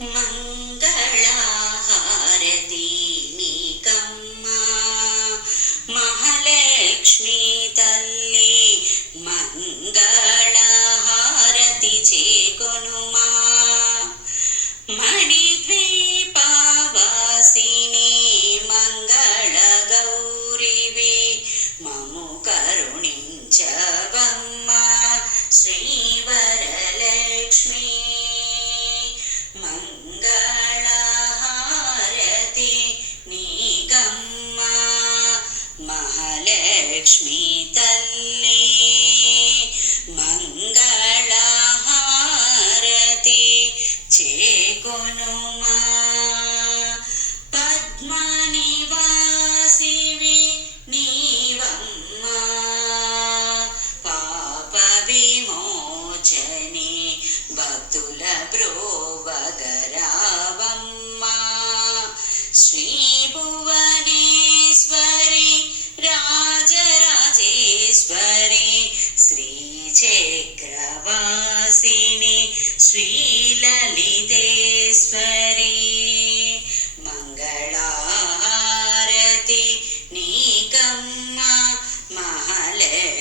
门 no man.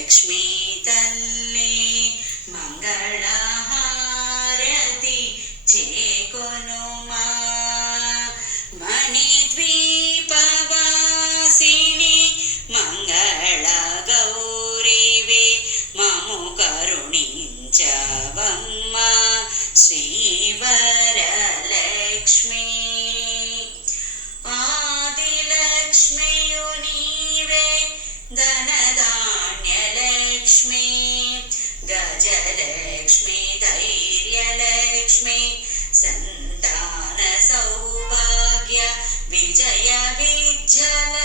Lakshmi തല്ല मे सन्तान सौभाग्य विजय विज्जल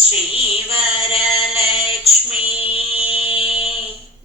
See.